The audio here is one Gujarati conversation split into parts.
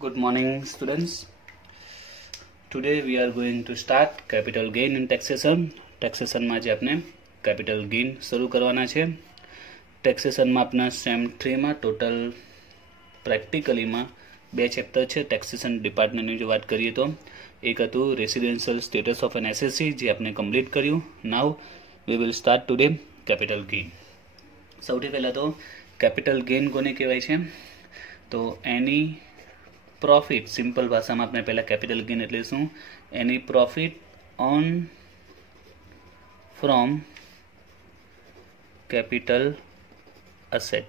Good morning, students. Today we are going to start capital gain in taxation. Taxation માં જે આપણે capital gain શરૂ કરવાના છે. Taxation માં આપણા સેમ 3 માં ટોટલ પ્રેક્ટિકલી માં બે ચેપ્ટર છે. ટેક્સેશન ડિપાર્ટમેન્ટની જો વાત કરીએ તો એક હતું residential status of an SSC જે આપણે કમ્પ્લીટ કર્યું. Now we will start today capital gain. સૌથી પહેલા તો કેપિટલ ગેઇન કોને કહેવાય છે? તો એની પ્રોફિટ, સિમ્પલ ભાષામાં આપણે પહેલા કેપિટલ ગેઇન એટલે શું? Any profit on from capital asset.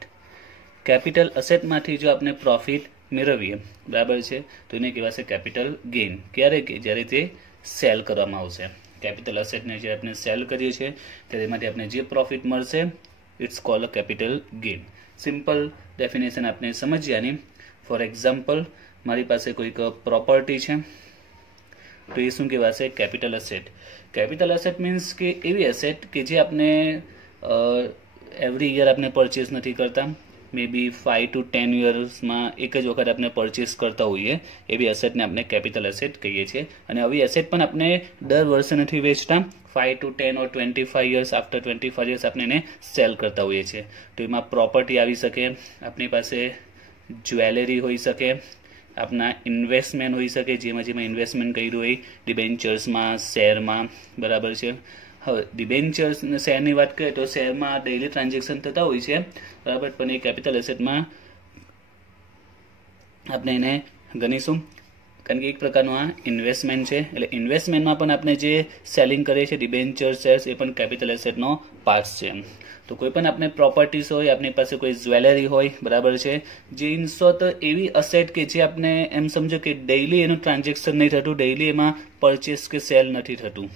Capital અસેટમાંથી જો આપણે પ્રોફિટ મેળવીએ, બરાબર છે, તો એને કહેવાશે કેપિટલ ગેઇન. ક્યારે કે જ્યારે તે સેલ કરવામાં આવશે. કેપિટલ અસેટને જે આપણે સેલ કરીએ છીએ ત્યારે એમાંથી આપણે જે પ્રોફિટ મળશે it's called a capital gain. Simple definition આપણે સમજ્યાની. ફોર એક્ઝામ્પલ, મારી પાસે કોઈક પ્રોપર્ટી છે તો એ શું કહેવાશે? Capital asset. Capital asset means કે એવી એસેટ કે જે આપણે એવરી યર આપણે પરચેસ નથી કરતા, મે બી 5 to 10 યર્સમાં એક જ વખત આપણે પરચેસ કરતા હોઈએ એવી એસેટને આપણે કેપિટલ એસેટ કહીએ છીએ. અને આવી એસેટ પણ આપણે દર વર્ષે નથી વેચતા. 5 to 10 or 25 years, after 25 years આપણે એને સેલ કરતા હોઈએ છીએ. તો એમાં પ્રોપર્ટી આવી શકે, આપણી પાસે જ્વેલરી હોઈ શકે, આપણા ઇન્વેસ્ટમેન્ટ હોઈ શકે, જેમાં ઇન્વેસ્ટમેન્ટ કર્યું હોય, ડિબેન્ચર્સમાં, શેરમાં, બરાબર છે. હવે ડિબેન્ચર્સ અને શેરની વાત કરીએ તો શેરમાં ડેઇલી ટ્રાન્ઝેક્શન થતા હોય છે, બરાબર, પણ એ કેપિટલ એસેટમાં આપણે એને ગણીશું, કારણ કે એક પ્રકારનું આ ઇન્વેસ્ટમેન્ટ છે. એટલે ઇન્વેસ્ટમેન્ટમાં પણ આપણે જે સેલિંગ કરીએ છીએ ડિબેન્ચર શેર્સ, એ પણ કેપિટલ એસેટનો પાર્ટ છે. તો કોઈ પણ આપણે પ્રોપર્ટીઝ હોય, આપણી પાસે કોઈ જ્વેલરી હોય, બરાબર છે, જે ઇન શોર્ટ એવી અસેટ કે જે આપણે એમ સમજો કે ડેઇલી એનું ટ્રાન્ઝેક્શન નહીં થતું, ડેઇલી એમાં પરચેસ કે સેલ નથી થતું,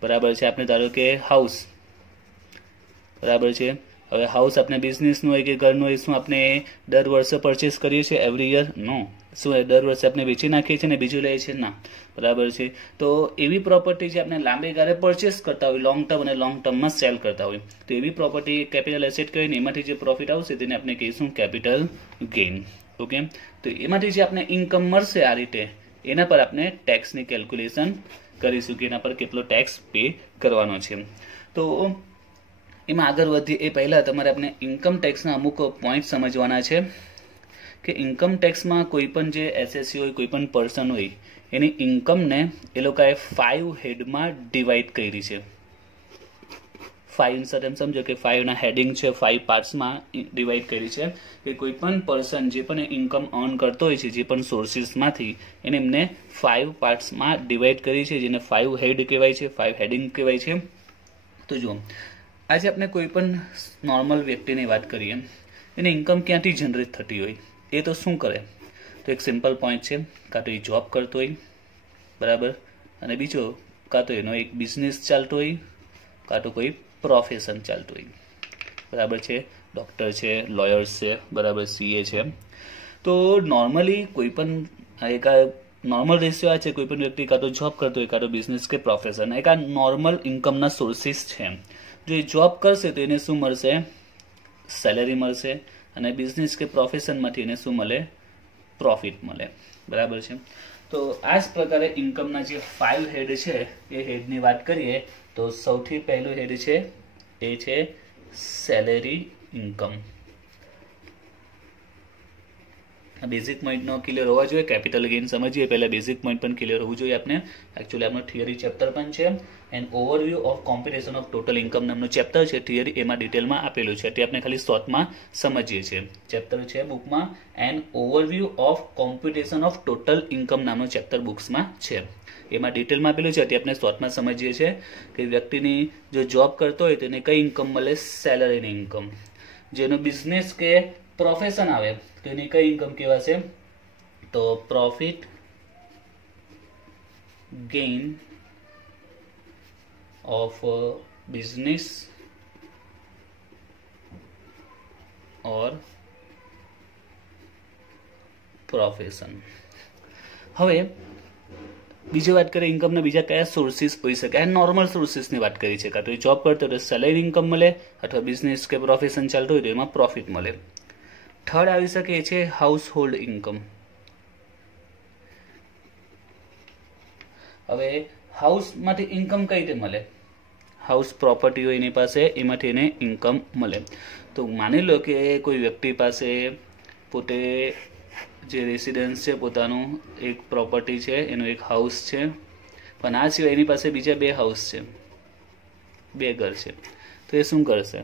બરાબર છે. આપણે ધારો કે હાઉસ, બરાબર છે, હવે હાઉસ આપણે બિઝનેસનું હોય કે ઘરનું હોય, શું આપણે દર વર્ષે પરચેસ કરીએ છીએ એવરી યર? નો. શું દર વર્ષે આપણે વેચી નાખીએ છીએ ને બીજું લઈએ છીએ? ના, બરાબર છે. તો એવી પ્રોપર્ટી જે આપણે લાંબી ગાળે પરચેસ કરતા હોય, લોંગ ટર્મ અને લોંગ ટર્મમાં સેલ કરતા હોય, તો એવી પ્રોપર્ટી કેપિટલ એસેટ કહીને એમાંથી જે પ્રોફિટ આવશે તેને આપણે કહીશું કેપિટલ ગેઇન. ઓકે, તો એમાંથી જે આપણે ઇન્કમ મળશે આ રીતે, એના પર આપણે ટેક્સની કેલ્ક્યુલેશન કરીશું કે એના પર કેટલો ટેક્સ પે કરવાનો છે. તો એમાં આગળ વધીએ એ પહેલાં તમારે આપણે ઇન્કમ ટેક્સના અમુક પોઈન્ટ સમજવાના છે કે ઇન્કમ ટેક્સમાં કોઈ પણ જે એસએસસી હોય, કોઈ પણ પર્સન હોય, એની ઇન્કમને એ લોકોએ 5 હેડમાં ડિવાઈડ કરી છે. 5 ઇન્સર્ટ એમ સમજો કે 5ના હેડિંગ છે, 5 પાર્ટ્સમાં ડિવાઈડ કરી છે કે કોઈ પણ પર્સન જે પણ ઇન્કમ અર્ન કરતો હોય છે, જે પણ સોર્સિસમાંથી, એને એમને 5 પાર્ટ્સમાં ડિવાઈડ કરી છે, જેને 5 હેડ કહેવાય છે, 5 હેડિંગ કહેવાય છે. તો જુઓ, આજે આપણે કોઈ પણ નોર્મલ વ્યક્તિની વાત કરીએ, એને ઇન્કમ ક્યાંથી જનરેટ થતી હોય, એ તો શું કરે? તો એક સિમ્પલ પોઈન્ટ છે, કાં તો એ જોબ કરતો હોય, બરાબર, અને બીજો કાં તો એનો એક બિઝનેસ ચાલતો હોય, કાં તો કોઈ પ્રોફેશન ચાલતું હોય, બરાબર છે, ડૉક્ટર છે, લોયર્સ છે, બરાબર, સીએ છે. તો નોર્મલી કોઈ પણ એક નોર્મલ રેશિયો આ છે, કોઈ પણ વ્યક્તિ કાં તો જોબ કરતો હોય, કાં તો બિઝનેસ કે પ્રોફેશન, એક આ નોર્મલ ઇન્કમના સોર્સિસ છે. જો એ જોબ કરશે તો એને શું મળશે? સેલેરી મળશે. અને બિઝનેસ કે પ્રોફેશનમાંથી એને શું મળે? પ્રોફિટ મળે, બરાબર છે. તો આ જ પ્રકારે ઇન્કમના જે 5 હેડ છે એ હેડની વાત કરીએ તો સૌથી પહેલું હેડ છે એ છે સેલેરી ઇન્કમ. બેઝિક પોઈન્ટનો ક્લિયર હોવા જોઈએ. કેપિટલ ગેઇન સમજીએ પહેલા બેઝિક પોઈન્ટ પણ ક્લિયર હોવું જોઈએ આપણે. એકચ્યુઅલી આપણો થિયરી ચેપ્ટર પણ છે, and overview of computation of total income નામનું ચેપ્ટર છે, થિયરી એમાં ડિટેલમાં આપેલું છે, તે આપણે ખાલી શોર્ટમાં સમજીએ છીએ. ચેપ્ટર છે બુકમાં and overview of computation of total income નામનું ચેપ્ટર બુક્સમાં છે, એમાં ડિટેલમાં આપેલું છે, તે આપણે શોર્ટમાં સમજીએ છીએ કે વ્યક્તિની જો જોબ કરતો હોય તો એને કઈ ઇન્કમ મળે? સેલરીની ઇન્કમ. જેનો બિઝનેસ કે પ્રોફેશન આવે તો એની કઈ ઇન્કમ કહેવાશે? તો profit gain of business or profession. હવે બીજી વાત કરીએ ઇન્કમના બીજા કયા સોર્સિસ હોઈ શકે? આ નોર્મલ સોર્સિસની વાત કરી છે, કાં તો જોબ કરતો હોય તો સેલેરી ઇન્કમ મળે, અથવા બિઝનેસ કે પ્રોફેશન ચાલતું હોય તો એમાં પ્રોફિટ મળે. થર્ડ આવી શકે છે હાઉસ હોલ્ડ ઇન્કમ. હવે હાઉસમાંથી ઇન્કમ કઈ રીતે મળે? હાઉસ પ્રોપર્ટી હોય એની પાસે, એમાંથી એને ઇન્કમ મળે. તો માની લો કે કોઈ વ્યક્તિ પાસે પોતે જે રેસિડન્સ છે, પોતાનું એક પ્રોપર્ટી છે, એનો એક હાઉસ છે, પણ આ સિવાય એની પાસે બીજા 2 હાઉસ છે, 2 ઘર છે. તો એ શું કરશે?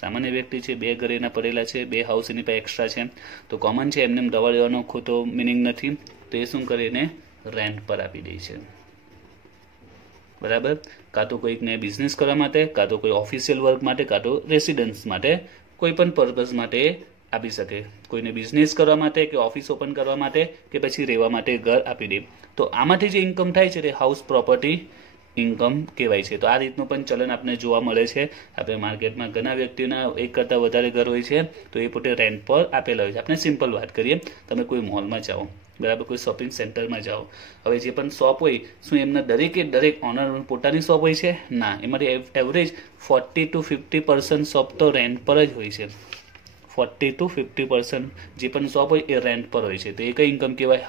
સામાન્ય વ્યક્તિ છે, 2 ઘર એના પડેલા છે, 2 હાઉસ એની પાસે એક્સ્ટ્રા છે, તો કોમન છે, એમને દવા લેવાનો ખોટો મિનિંગ નથી. તો એ શું કરે? એને રેન્ટ પર આપી દે છે. બરાબર? કાં તો કોઈકને બિઝનેસ કરવા માટે, કાં તો કોઈ ઓફિશિયલ વર્ક માટે, કાં તો રેસિડન્સ માટે, કોઈ પણ પર્પઝ માટે આપી શકે. કોઈને બિઝનેસ કરવા માટે કે ઓફિસ ઓપન કરવા માટે કે પછી રહેવા માટે ઘર આપી દે. તો આમાંથી જે ઇન્કમ થાય છે તે હાઉસ પ્રોપર્ટી ઇન્કમ કહેવાય છે. તો આ રીતનું પણ ચલન આપણે જોવા મળે છે. આપણે માર્કેટમાં ઘણા વ્યક્તિઓના 1 કરતાં વધારે ઘર હોય છે, તો એ પોતે રેન્ટ પર આપેલા હોય છે. આપણે સિમ્પલ વાત કરીએ, તમે કોઈ મોલમાં જાઓ, બરાબર, કોઈ શોપિંગ સેન્ટરમાં જાઓ, હવે જે પણ શોપ હોય, શું એમના દરેક ઓનર પોતાની શોપ હોય છે? ના, એમાંથી એવરેજ 40 to 50% શોપ તો રેન્ટ પર જ હોય છે. 40 to 50% જે પણ શોપ હોય એ રેન્ટ પર હોય છે. તો એ કઈ ઇન્કમ કહેવાય?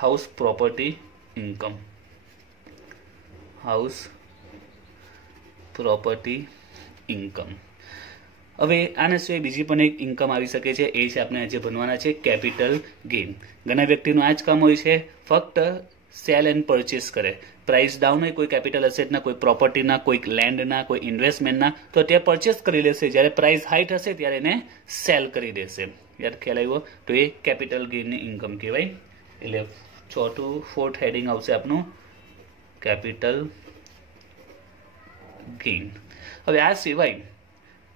House property income. House property income. હવે આના સિવાય બીજી પણ એક ઇન્કમ આવી શકે છે, એ છે આપણે આજે ભણવાના છે કેપિટલ ગેઇન. ઘણા વ્યક્તિનું આ જ કામ હોય છે, ફક્ત સેલ એન્ડ પરચેસ કરે. પ્રાઇસ ડાઉન હોય કોઈ કેપિટલ એસેટના, કોઈ પ્રોપર્ટીના, કોઈ લેન્ડના, કોઈ ઇન્વેસ્ટમેન્ટના, તો ત્યાં પરચેસ કરી લેશે. જ્યારે પ્રાઇસ હાઈ થશે ત્યારે એને સેલ કરી દેશે. યાદ ખ્યાલ આવ્યો? તો એ કેપિટલ ગેઇનની ઇન્કમ કહેવાય. એટલે 4 to 4th હેડિંગ આવશે આપનું કેપિટલ ગેઇન. હવે આ સિવાય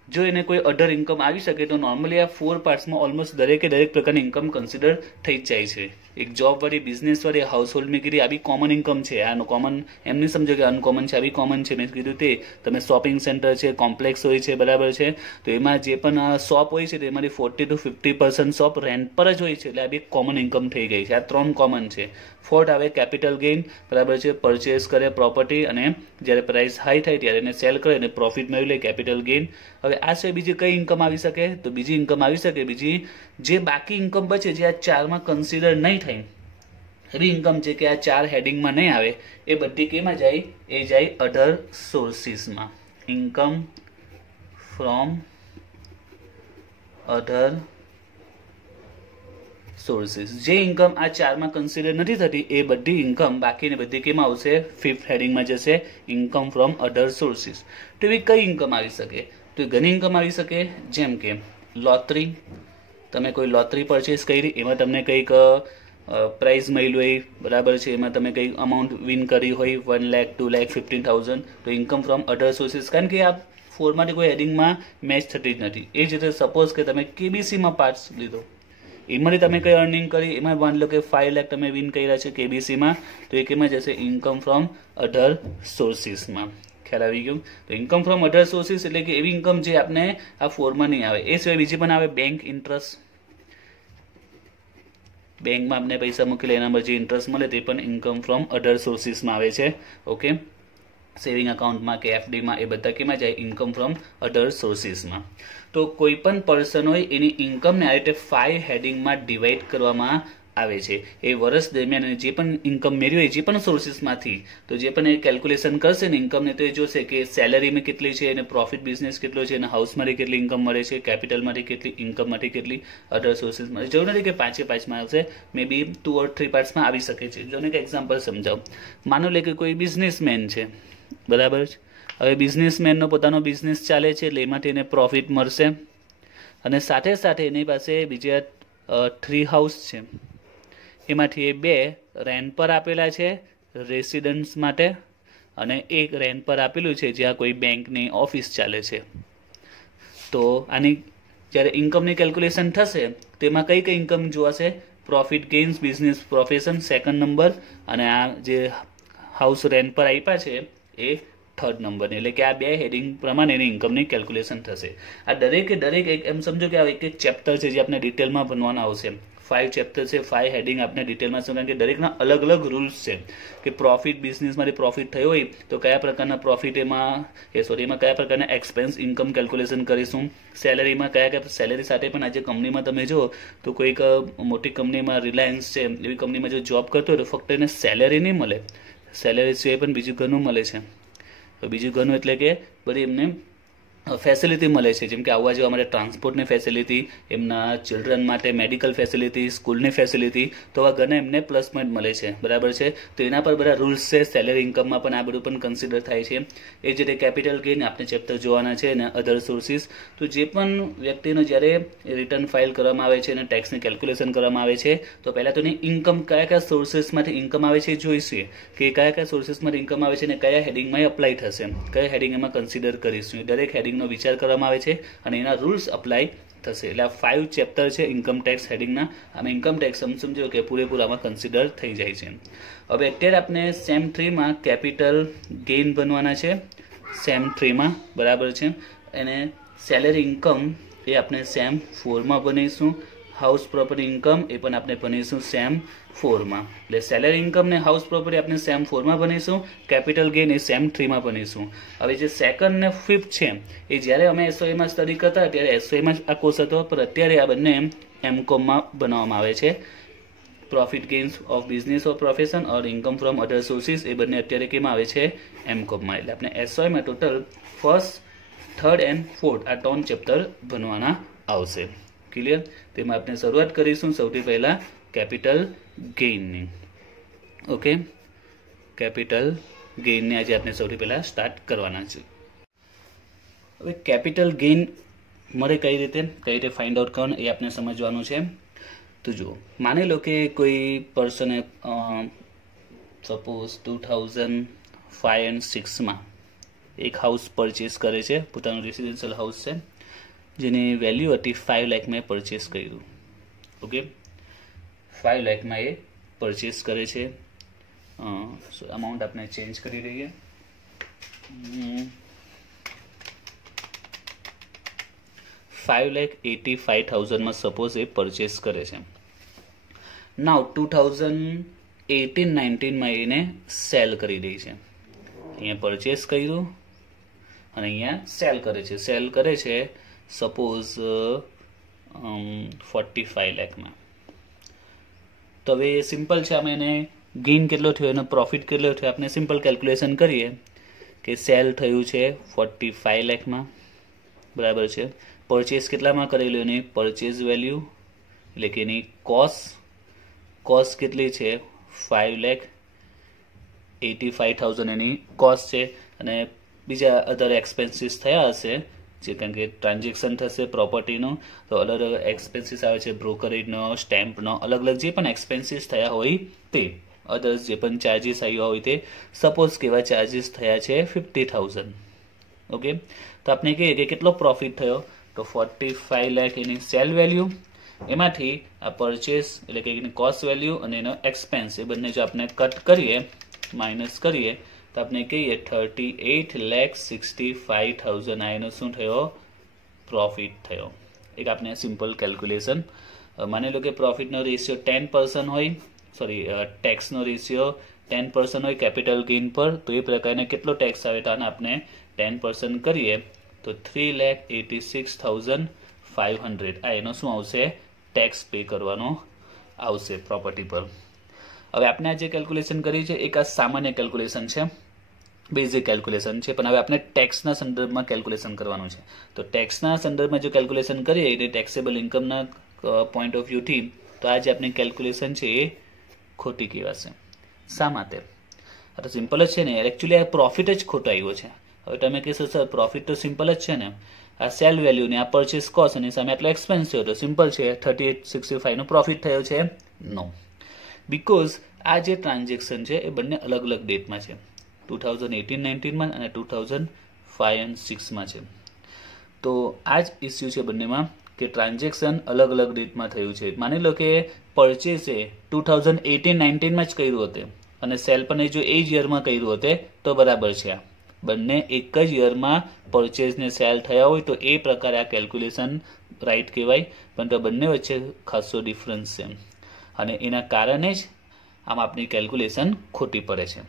જો એને કોઈ અધર ઇન્કમ આવી શકે તો નોર્મલી આ 4 પાર્ટ્સમાં ઓલમોસ્ટ દરેક પ્રકારની ઇન્કમ કન્સિડર થઈ જ જાય છે. એક જોબ વાળી, બિઝનેસ વાળી, હાઉસ હોલ્ડ મેં કીધી, આ બી કોમન ઇન્કમ છે. આનો કોમન એમ નહીં સમજો કે અનકોમન છે, આ બી કોમન છે. મેં કીધું તે તમે શોપિંગ સેન્ટર છે, કોમ્પ્લેક્સ હોય છે, બરાબર છે, તો એમાં જે પણ શોપ હોય છે તેમાંથી 40 to 50% શોપ રેન્ટ પર જ હોય છે. એટલે આ બી કોમન ઇન્કમ થઈ ગઈ છે. આ 3 કોમન છે. 4th આવે કેપિટલ ગેઇન, બરાબર છે, પરચેસ કરે પ્રોપર્ટી અને જ્યારે પ્રાઇસ હાઈ થાય ત્યારે એને સેલ કરે અને પ્રોફિટ મેળવી લે, કેપિટલ ગેઇન. હવે આ સિવાય બીજી કઈ ઇન્કમ આવી શકે? તો બીજી ઇન્કમ આવી શકે, બીજી જે બાકી ઇન્કમ બચે, જે આ 4માં કન્સિડર નહીં થાય, એવી ઇન્કમ છે કે આ 4 હેડિંગમાં નહીં આવે, એ બધી કેમાં જાય? એ જાય અધર સોર્સિસમાં. Income from other sources. જે ઇન્કમ આ 4માં કન્સિડર નથી થતી, એ બધી ઇન્કમ બાકીની બધી કેમાં આવશે? 5th હેડિંગમાં જશે, ઇન્કમ ફ્રોમ અધર સોર્સિસ. તો એવી કઈ ઇન્કમ આવી શકે? તો ઘણી ઇન્કમ આવી શકે, જેમ કે લોટરી. તમે કોઈ લોટરી પરચેસ કરી, એમાં તમને કંઈક પ્રાઇઝ મળ્યું હોય, બરાબર છે, એમાં તમે કંઈક અમાઉન્ટ વિન કરી હોય, 1 લાખ, 2 લાખ, 15,000, તો ઇન્કમ ફ્રોમ અધર સોર્સિસ. કારણ કે આ 4માંથી કોઈ હેડિંગમાં મેચ થતી જ નથી. એ જ રીતે સપોઝ કે તમે કેબીસીમાં પાર્ટ્સ લીધો, એમાંથી તમે કઈ અર્નિંગ કરી, એમાં માની લો કે 5 લાખ તમે વિન કર્યા છે કેબીસીમાં, તો એ કેમાં જશે? ઇન્કમ ફ્રોમ અધર સોર્સિસમાં. ખ્યાલ આવી ગયું? તો ઇન્કમ ફ્રોમ અધર સોર્સિસ એટલે કે એવી ઇન્કમ જે આપણે આ 4માં નહીં આવે. એ સિવાય બીજી પણ આવે બેંક ઇન્ટરેસ્ટ. બેંકમાં આપણે પૈસા મૂકેલા એના પર જે ઇન્ટરેસ્ટ મળે તે પણ ઇન્કમ ફ્રોમ અધર સોર્સિસમાં આવે છે. ઓકે, સેવિંગ એકાઉન્ટમાં કે એફડીમાં, એ બધા કેમાં જાય? ઇન્કમ ફ્રોમ અધર સોર્સિસમાં. તો કોઈ પણ પર્સન હોય એની ઇન્કમને આ રીતે 5 હેડિંગમાં ડિવાઈડ કરવામાં આવે છે. એ વર્ષ દરમિયાન જે પણ ઇન્કમ મેળવી હોય, જે પણ સોર્સિસમાંથી, તો જે પણ એ કેલ્ક્યુલેશન કરશે ને ઇન્કમને, તો એ જોશે કે સેલરીમાં કેટલી છે, અને પ્રોફિટ બિઝનેસ કેટલો છે, અને હાઉસમાંથી કેટલી ઇન્કમ મળે છે, કેપિટલમાંથી કેટલી, ઇન્કમમાંથી કેટલી, અધર સોર્સિસમાંથી. જરૂર નથી કે 5માં આવશે, મે બી 2 or 3 પાર્ટ્સમાં આવી શકે છે. જો ને એક એક્ઝામ્પલ સમજાવું. માનો લે કે કોઈ બિઝનેસમેન છે, બરાબર છે. હવે બિઝનેસમેનનો પોતાનો બિઝનેસ ચાલે છે, એટલે એમાંથી એને પ્રોફિટ મળશે, અને સાથે સાથે એની પાસે બીજા 3 હાઉસ છે, એમાંથી એ 2 રેન્ટ પર આપેલા છે રેસિડન્સ માટે, અને 1 રેન્ટ પર આપેલું છે જ્યાં કોઈ બેંકની ઓફિસ ચાલે છે. તો આની જ્યારે ઇન્કમની કેલ્ક્યુલેશન થશે, તેમાં કઈ કઈ ઇન્કમ જોવાશે? Profit gains, business profession 2nd number, અને આ જે હાઉસ રેન્ટ પર આપ્યા છે એ 3rd નંબરની. એટલે કે આ 2 હેડિંગ પ્રમાણે એની ઇન્કમની કેલ્ક્યુલેશન થશે. આ દરેક એક એમ સમજો કે આ એક ચેપ્ટર છે જે આપણે ડિટેલમાં ભણવાના આવશે. 5 ચેપ્ટર છે, 5 હેડિંગ આપણે ડિટેલમાં શું, કારણ કે દરેકના અલગ અલગ રૂલ્સ છે કે પ્રોફિટ બિઝનેસમાંથી પ્રોફિટ થયો હોય તો કયા પ્રકારના પ્રોફિટ એમાં કયા પ્રકારના એક્સપેન્સ ઇન્કમ કેલ્ક્યુલેશન કરીશું. સેલેરીમાં કયા સેલેરી સાથે પણ આજે કંપનીમાં તમે જો તો કોઈક મોટી કંપનીમાં, રિલાયન્સ છે એવી કંપનીમાં જો જોબ કરતો હોય તો ફક્ત એને સેલેરી નહીં મળે, સેલેરી સિવાય પણ બીજું ઘણું મળે છે. તો બીજું ઘણું એટલે કે બધી એમને ફેસિલિટી મળે છે, જેમ કે આવવા જવા માટે ટ્રાન્સપોર્ટની ફેસિલિટી, એમના ચિલ્ડ્રન માટે મેડિકલ ફેસિલિટી, સ્કૂલની ફેસિલિટી, તો આ ઘણા એમને પ્લસ પોઈન્ટ મળે છે. બરાબર છે. તો એના પર બધા રૂલ્સ છે. સેલેરી ઇન્કમમાં પણ આ બધું પણ કન્સિડર થાય છે. એ જ રીતે કેપિટલ ગેઇન આપણે ચેપ્ટર જોવાના છે અને અધર સોર્સિસ. તો જે પણ વ્યક્તિનો જ્યારે રિટર્ન ફાઇલ કરવામાં આવે છે અને ટેક્સની કેલ્ક્યુલેશન કરવામાં આવે છે, તો પહેલાં તો એની ઇન્કમ કયા સોર્સિસમાંથી ઇન્કમ આવે છે એ જોઈશું, કે કયા સોર્સિસમાંથી ઇન્કમ આવે છે અને કયા હેડિંગમાં અપ્લાય થશે, કયા હેડિંગ એમાં કન્સિડર કરીશું. દરેક હેડિંગનો વિચાર કરવામાં આવે છે અને એના રૂલ્સ અપ્લાય થશે. એટલે આ 5 ચેપ્ટર છે ઇન્કમ ટેક્સ હેડિંગના. આમાં ઇન્કમ ટેક્સ સમજો કે પૂરેપૂરામાં કન્સિડર થઈ જાય છે. હવે અત્યારે આપણે સેમ 3માં કેપિટલ ગેઇન બનવાના છે, સેમ 3માં. બરાબર છે. અને સેલેરી ઇન્કમ એ આપણે સેમ 4માં બનીશું. હાઉસ પ્રોપર્ટી ઇન્કમ એ પણ આપણે ભણીશું સેમ 4માં. એટલે સેલેરી ઇન્કમ ને હાઉસ પ્રોપર્ટી આપણે સેમ 4માં ભણીશું. કેપિટલ ગેઇન એ સેમ 3માં ભણીશું. હવે જે સેકન્ડ ને ફિફ્થ છે એ જ્યારે અમે એસઓએમાં સ્ટડી કરતા ત્યારે એસઓએમાં જ આ કોર્સ હતો, પણ અત્યારે આ બંને એમકોમમાં બનાવવામાં આવે છે. Profit gains of business of profession or income from other sources એ બંને અત્યારે કેમાં આવે છે? એમકોમમાં. એટલે આપણે એસઓએમાં total first, third and fourth આ 3 ચેપ્ટર ભણવાના આવશે. ક્લિયર? તેમાં આપણે શરૂઆત કરીશું સૌથી પહેલા કેપિટલ ગેઇનની. ઓકે, કેપિટલ ગેઇનને આજે આપણે સૌથી પહેલા સ્ટાર્ટ કરવાના છે. હવે કેપિટલ ગેઇન મળે કઈ રીતે ફાઇન્ડ આઉટ કરવાનું એ આપણે સમજવાનું છે. તો જુઓ, માની લો કે કોઈ પર્સને સપોઝ 2005 અને 6માં એક હાઉસ પરચેસ કરે છે, પોતાનું રેસિડેન્શિયલ હાઉસ છે, જેની વેલ્યુ હતી 5 લાખમાં પરચેસ કર્યું. ઓકે, 5 લાખમાં એ પરચેસ કરે છે. અમાઉન્ટ આપણે ચેન્જ કરી દઈએ. 5,85,000માં સપોઝ એ પરચેસ કરે છે. નાવ 2018-19માં એને સેલ કરી દે છે. અહીંયા પરચેસ કર્યું અને અહીંયા સેલ કરે છે. સેલ કરે છે સપોઝ 45 લાખમાં. તો હવે સિમ્પલ છે, અમે એને ગેઇન કેટલો થયો એનો પ્રોફિટ કેટલો થયો આપણે સિમ્પલ કેલ્ક્યુલેશન કરીએ કે સેલ થયું છે 45 લાખમાં. બરાબર છે. પરચેસ કેટલામાં કરેલું? એની પરચેસ વેલ્યુ એટલે કે એની કોસ્ટ કેટલી છે? 5,85,000 એની કોસ્ટ છે. અને બીજા અધર એક્સપેન્સીસ થયા હશે, જે કારણ કે ટ્રાન્ઝેક્શન થશે પ્રોપર્ટીનો, તો અલગ અલગ એક્સપેન્સીસ આવે છે, બ્રોકરેજનો, સ્ટેમ્પનો, અલગ અલગ જે પણ એક્સપેન્સીસ થયા હોય તે, અધર્સ જે પણ ચાર્જીસ આવ્યા હોય તે. સપોઝ કેવા ચાર્જીસ થયા છે 50,000. ઓકે, તો આપણે કહીએ કે કેટલો પ્રોફિટ થયો? તો 45 લાખ એની સેલ વેલ્યુ, એમાંથી આ પરચેસ એટલે કે એની કોસ્ટ વેલ્યુ અને એનો એક્સપેન્સ એ બંને જો આપણે કટ કરીએ, માઇનસ કરીએ, તો આપણે કહીએ 38,65,000 આ એનો શું થયો? પ્રોફિટ થયો. એક આપણે સિમ્પલ કેલ્ક્યુલેશન. માની લો કે પ્રોફિટનો રેશિયો 10% હોય, ટેક્સનો રેશિયો 10% હોય કેપિટલ ગેઇન પર, તો એ પ્રકારને કેટલો ટેક્સ આવે? તો આને આપણે 10% કરીએ તો 3,86,500 આ એનો શું આવશે? ટેક્સ પે કરવાનો આવશે પ્રોપર્ટી પર. હવે આપણે આ જે કેલ્ક્યુલેશન કરી છે એક આ સામાન્ય કેલ્ક્યુલેશન છે, બેઝિક કેલ્ક્યુલેશન છે, પણ હવે આપણે ટેક્સના સંદર્ભમાં કેલ્ક્યુલેશન કરવાનું છે. તો ટેક્સના સંદર્ભમાં જો કેલ્ક્યુલેશન કરીએ એટલે ટેક્સેબલ ઇન્કમના પોઈન્ટ ઓફ વ્યૂથી, તો આ જે આપણી કેલ્ક્યુલેશન છે એ ખોટી કહેવાશે. શા માટે? આ તો સિમ્પલ જ છે ને, એકચ્યુઅલી આ પ્રોફિટ જ ખોટો આવ્યો છે. હવે તમે કહેશો સર પ્રોફિટ તો સિમ્પલ જ છે ને, આ સેલ વેલ્યુ ને આ પરચેસ કોસ્ટ અને સામે આટલો એક્સપેન્સ થયો, તો સિમ્પલ છે 38,65 નો પ્રોફિટ થયો છે? નો, બીકોઝ આ જે ટ્રાન્ઝેક્શન છે એ બંને અલગ અલગ ડેટમાં છે, 2018-19માં અને 2005 અને 6માં છે. તો આ જ ઇસ્યુ છે બંનેમાં કે ટ્રાન્ઝેક્શન અલગ અલગ ડેટમાં થયું છે. માની લો કે પરચેસ એ 2018-19માં જ કર્યું હતું અને સેલ પણ જો એ જ યરમાં કર્યું હતું તો બરાબર છે. બંને એક જ યરમાં પરચેસ ને સેલ થયા હોય તો એ પ્રકારે આ કેલ્ક્યુલેશન રાઈટ કહેવાય, પણ તો બંને વચ્ચે ખાસો ડિફરન્સ છે અને એના કારણે જ આમ આપણી કેલ્ક્યુલેશન ખોટી પડે છે.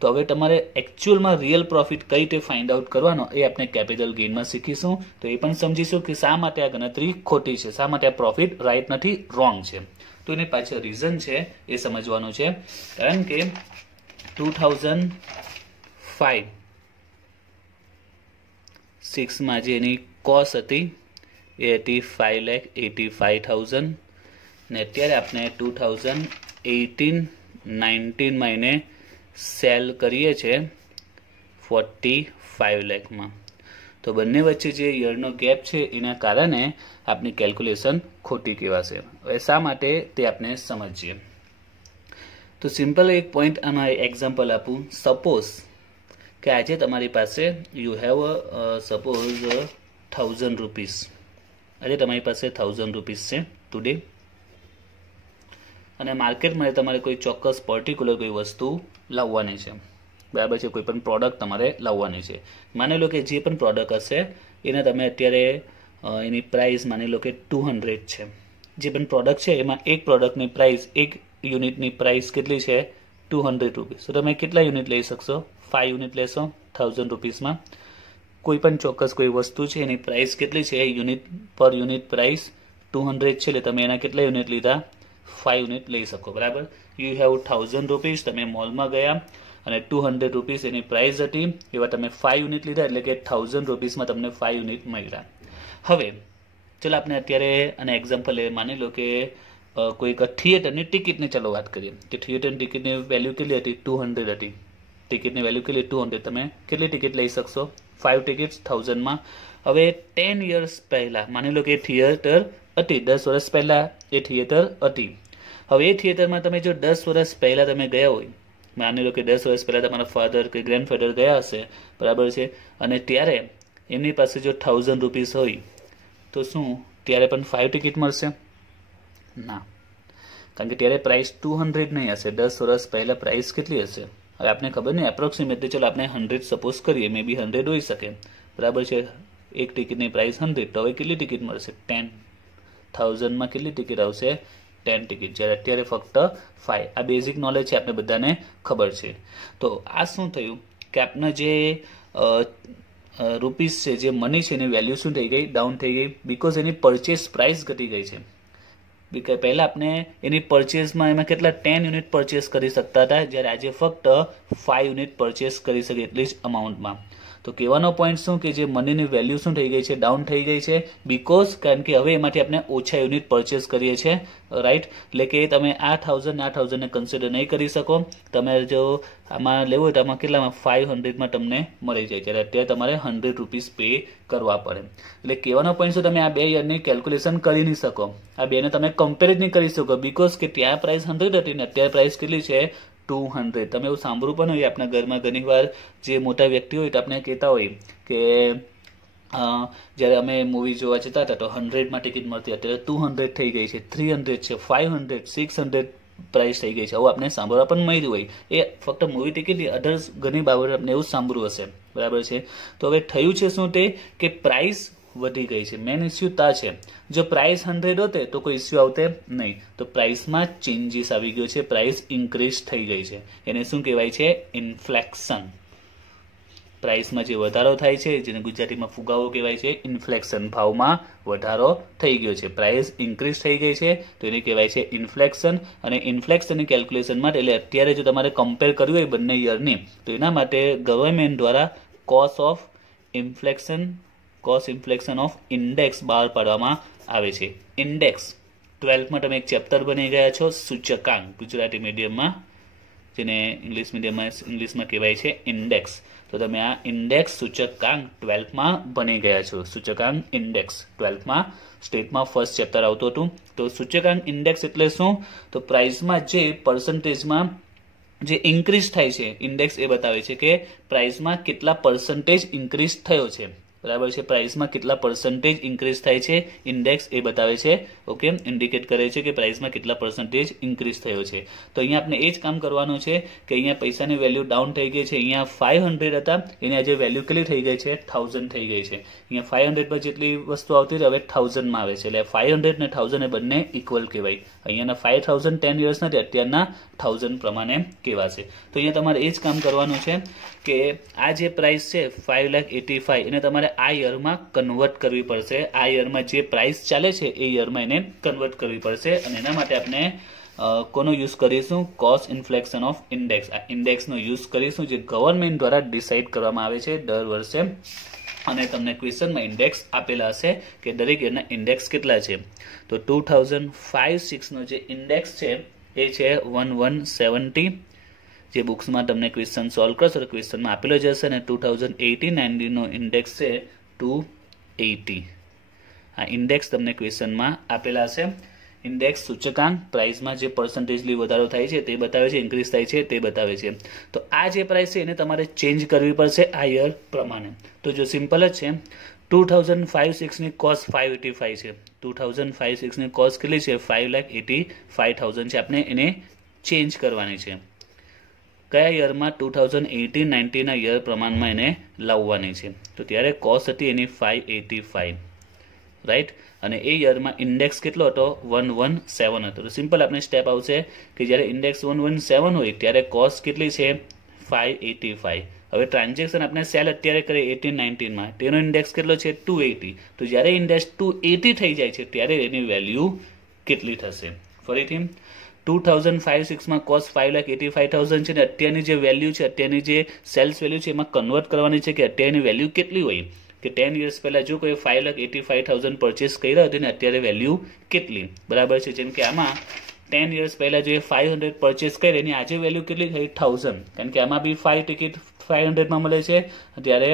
તો હવે તમારે એકચ્યુઅલમાં રિયલ પ્રોફિટ કઈ રીતે ફાઇન્ડ આઉટ કરવાનો એ આપણે કેપિટલ ગેઇનમાં શીખીશું. તો એ પણ સમજીશું કે શા માટે આ ગણતરી ખોટી છે, શા માટે આ પ્રોફિટ રાઈટ નથી, રોંગ છે. તો એની પાછળ રીઝન છે એ સમજવાનું છે. કારણ કે 2005 6 જે એની કોસ્ટ હતી એ હતી 5,85,000 ને અત્યારે આપણે 2018-19 એને સેલ કરીએ છીએ 45 લાખમાં. તો બંને વચ્ચે જે યરનો ગેપ છે એના કારણે આપની કેલ્ક્યુલેશન ખોટી કહેવાશે. હવે શા માટે તે આપણે સમજીએ. તો સિમ્પલ એક પોઈન્ટ આમાં એક્ઝામ્પલ આપું. સપોઝ કે આજે તમારી પાસે યુ હેવ સપોઝ 1000 રૂપીસ. આજે તમારી પાસે 1000 રૂપીસ છે ટુડે, અને માર્કેટમાં તમારે કોઈ ચોક્કસ પર્ટિક્યુલર કોઈ વસ્તુ લાવવાની છે, બરાબર છે, કોઈ પણ પ્રોડક્ટ તમારે લાવવાની છે. માની લો કે જે પણ પ્રોડક્ટ હશે એને તમે અત્યારે એની પ્રાઇસ માની લો કે 200 છે. જે પણ પ્રોડક્ટ છે એમાં એક પ્રોડક્ટની પ્રાઇસ, એક યુનિટની પ્રાઇસ કેટલી છે? 200 રૂપીસ. તો તમે કેટલા યુનિટ લઈ શકશો? 5 યુનિટ લેશો 1000 રૂપીસમાં. કોઈ પણ ચોક્કસ કોઈ વસ્તુ છે એની પ્રાઇસ કેટલી છે? યુનિટ પર યુનિટ પ્રાઇસ 200 છે, એટલે તમે એના કેટલા યુનિટ લીધા? 5 યુનિટ લઈ શકો, બરાબર. You have 1000 rupees. તમે મોલમાં ગયા અને 200 રૂપીસ એની પ્રાઇસ હતી, એવા તમે 5 યુનિટ લીધા, એટલે કે 1000 રૂપીસમાં તમને 5 યુનિટ મળ્યા. હવે ચલો આપણે અત્યારે અને એક્ઝામ્પલ માની લો કે કોઈક થિયેટરની ટિકિટની ચાલો વાત કરીએ. કે થિયેટરની ટિકિટની વેલ્યુ કેટલી હતી? 200 હતી. ટિકિટની વેલ્યુ કેટલી? 200. તમે કેટલી ટિકિટ લઈ શકશો? 5 ટિકિટ્સ 1000માં. હવે 10 years પહેલાં માની લો કે થિયેટર હતી, 10 વર્ષ પહેલાં એ થિયેટર હતી. હવે એ થિયેટરમાં તમે જો 10 વર્ષ પહેલાં તમે ગયા હોય, માની લો કે 10 વર્ષ પહેલાં તમારા ફાધર કે ગ્રેન્ડફાધર ગયા હશે, બરાબર છે, અને ત્યારે એમની પાસે જો 1000 રૂપીસ હોય, તો શું ત્યારે પણ 5 ટિકિટ મળશે? ના, કારણ કે ત્યારે પ્રાઇસ 200 નહીં હશે. 10 વર્ષ પહેલાં પ્રાઇસ કેટલી હશે? હવે આપણે ખબર નહીં, એપ્રોક્સિમેટલી ચલો આપણે 100 સપોઝ કરીએ, મે બી 100 હોઈ શકે, બરાબર છે. એક ટિકિટની પ્રાઇસ 100, તો હવે કેટલી ટિકિટ મળશે? 10,000માં કેટલી ટિકિટ આવશે? 10 ટિકિટ, જ્યારે અત્યારે ફક્ત 5. આ બેઝિક નોલેજ છે, આપણે બધાને ખબર છે. તો આ શું થયું કે આપના જે રૂપીસ છે, જે મની છે, એની વેલ્યુ શું થઈ ગઈ? ડાઉન થઈ ગઈ, બીકોઝ એની પરચેસ પ્રાઇસ ઘટી ગઈ છે. પહેલાં આપણે એની પરચેસમાં એમાં કેટલા 10 યુનિટ પરચેસ કરી શકતા હતા, જ્યારે આજે ફક્ત 5 યુનિટ પરચેસ કરી શકે એટલી જ અમાઉન્ટમાં. તો કહેવાનો પોઈન્ટ શું કે જે મનીની વેલ્યુ શું થઈ ગઈ છે? ડાઉન થઈ ગઈ છે, બીકોઝ કારણ કે હવે એમાંથી આપણે ઓછા યુનિટ પરચેસ કરીએ છીએ, રાઈટ. એટલે કે તમે આ 1000 કન્સિડર નહીં કરી શકો. તમે જો આમાં લેવું હોય તો આમાં કેટલામાં? 500માં તમને મળી જાય, જ્યારે અત્યારે તમારે 100 રૂપીસ પે કરવા પડે. એટલે કહેવાનો પોઈન્ટ શું, તમે આ બે યરની કેલ્ક્યુલેશન કરી નહીં શકો, આ બેને તમે કમ્પેર જ નહીં કરી શકો, બીકોઝ કે ત્યાં પ્રાઇસ 100 હતી ને અત્યારે પ્રાઇસ કેટલી છે? 200. તમે એવું સાંભળવું પણ હોય આપણા ઘરમાં ઘણી વાર, જે મોટા વ્યક્તિ હોય તો આપણે કહેતા હોય કે જ્યારે અમે મૂવી જોવા જતા હતા તો 100માં ટિકિટ મળતી, અત્યારે 200 થઈ ગઈ છે, 300 છે, 500, 600 પ્રાઇસ થઈ ગઈ છે. આવું આપણે સાંભળવા પણ મળ્યું હોય. એ ફક્ત મૂવી ટિકિટની, અધર્સ ઘણી બાબત આપણે એવું સાંભળવું હશે, બરાબર છે. તો હવે થયું છે શું તે કે પ્રાઇસ વધી ગઈ છે. મેન ઇસ્યુ તા છે. જો પ્રાઇસ 100 હોતે તો કોઈ ઇસ્યુ આવતે નહીં. તો પ્રાઇસમાં ચેન્જીસ આવી ગયો છે, પ્રાઇસ ઇન્ક્રીઝ થઈ ગઈ છે. એને શું કહેવાય છે? ઇન્ફ્લેક્શન. પ્રાઇસમાં જે વધારો થાય છે, જેને ગુજરાતીમાં ફુગાવો કહેવાય છે, ઇન્ફ્લેક્શન. ભાવમાં વધારો થઈ ગયો છે, પ્રાઇસ ઇન્ક્રીઝ થઈ ગઈ છે, તો એને કહેવાય છે ઇન્ફ્લેક્શન. અને ઇન્ફ્લેક્શનની કેલ્ક્યુલેશન માટે, એટલે અત્યારે જો તમારે કમ્પેર કરવી હોય બંને યરની, તો એના માટે ગવર્મેન્ટ દ્વારા કોસ્ટ ઇન્ફ્લેક્શન ઓફ ઇન્ડેક્સ બહાર પાડવામાં આવે છે. ઇન્ડેક્સ 12માં તમે એક ચેપ્ટર બની ગયા છો, સૂચકાંક, ગુજરાતી મીડિયમમાં, જેને ઇંગ્લિશ મીડિયમમાં કહેવાય છે ઇન્ડેક્સ. તો તમે આ ઇન્ડેક્સ સૂચકાંક 12માં બની ગયા છો. સૂચકાંક ઇન્ડેક્સ 12માં સ્ટેટમાં ફર્સ્ટ ચેપ્ટર આવતું હતું. તો સૂચકાંક ઇન્ડેક્સ એટલે શું? તો પ્રાઇસમાં જે પર્સન્ટેજમાં જે ઇન્ક્રીઝ થાય છે, ઇન્ડેક્સ એ બતાવે છે કે પ્રાઇસમાં કેટલા પર્સન્ટેજ ઇન્ક્રીઝ થયો છે, બરાબર છે. પ્રાઇસમાં કેટલા પર્સન્ટેજ ઇન્ક્રીઝ થાય છે, ઇન્ડેક્સ એ બતાવે છે, ઓકે, ઇન્ડિકેટ કરે છે કે પ્રાઇસમાં કેટલા પર્સન્ટેજ ઇન્ક્રીઝ થયો છે. તો અહીંયા આપણે એ જ કામ કરવાનું છે કે અહીંયા પૈસાની વેલ્યુ ડાઉન થઈ ગઈ છે. અહીંયા 500 હતા, એની આજે વેલ્યુ કેટલી થઈ ગઈ છે? 1000 થઈ ગઈ છે. અહીંયા 500 પર જેટલી વસ્તુ આવતી હતી હવે 1000માં આવે છે, એટલે 500 ને 1000 એ બંને ઇક્વલ કહેવાય. અહીંયાના 5000 10 years નથી, અત્યારના 1000 પ્રમાણે કહેવાશે. તો અહીંયા તમારે એ જ કામ કરવાનું છે કે આ જે પ્રાઇસ છે 5,85,000 એને તમારે આ યરમાં કન્વર્ટ કરવી પડશે. આ યરમાં જે પ્રાઇસ ચાલે છે એ યરમાં એને કન્વર્ટ કરવી પડશે, અને એના માટે આપણે કોનો યુઝ કરીશું? Cost inflection of index. આ ઇન્ડેક્સનો યુઝ કરીશું જે ગવર્મેન્ટ દ્વારા ડિસાઇડ કરવામાં આવે છે દર વર્ષે, અને તમને ક્વેશ્ચનમાં ઇન્ડેક્સ આપેલા હશે કે દરેક યરના ઇન્ડેક્સ કેટલા છે. તો 2005-06 નો જે ઇન્ડેક્સ છે એ છે 1170. જે બુક્સમાં તમને ક્વેશ્ચન સોલ્વ કરશો તો ક્વેશ્ચનમાં આપેલો જ હશે. અને 2018-19 નો ઇન્ડેક્સ છે 280. આ ઇન્ડેક્સ તમને ક્વેશ્ચનમાં આપેલા હશે. ઇન્ડેક્સ સૂચકાંક પ્રાઇસમાં જે પર્સન્ટેજલી વધારો થાય છે તે બતાવે છે, ઇન્ક્રીઝ થાય છે તે બતાવે છે. તો આ જે પ્રાઇસ છે એને તમારે ચેન્જ કરવી પડશે આ યર પ્રમાણે. તો જો સિમ્પલ જ છે, 2005-06 ની કોસ્ટ 585 છે. 2005-06 ની કોસ્ટ કેટલી છે? 5,85,000 છે. આપણે એને ચેન્જ કરવાની છે. કયા યરમાં? 2018-19 ના યર પ્રમાણમાં એને લાવવાની છે. તો ત્યારે કોસ્ટ હતી એની 585, રાઈટ. અને એ યરમાં ઇન્ડેક્સ કેટલો હતો? 117 હતો. તો સિમ્પલ આપણે સ્ટેપ આવશે કે જ્યારે ઇન્ડેક્સ 117 હોય ત્યારે કોસ્ટ કેટલી છે? 585. હવે ટ્રાન્ઝેક્શન આપણે સેલ અત્યારે કરીએ 18-19 માં, તેનો ઇન્ડેક્સ કેટલો છે? 280. તો જ્યારે ઇન્ડેક્સ 280 થઈ જાય છે ત્યારે એની વેલ્યુ કેટલી થશે? ફરીથી 2005-06 માં કોસ્ટ 5,85,000 છે ને અત્યારની જે વેલ્યુ છે, અત્યારની જે સેલ્સ વેલ્યુ છે એમાં કન્વર્ટ કરવાની છે કે અત્યારની વેલ્યુ કેટલી હોય. કે 10 years પહેલા જો કોઈ 5,85,000 પરચેસ કર્યા હતી ને અત્યારે વેલ્યુ કેટલી, બરાબર છે. જેમ કે આમાં 10 years પહેલા જે 500 પરચેસ કરી એની આજે વેલ્યુ કેટલી થઈ? 1000. કારણ કે આમાં બી 5 ટિકિટ 500 માં મળે છે, ત્યારે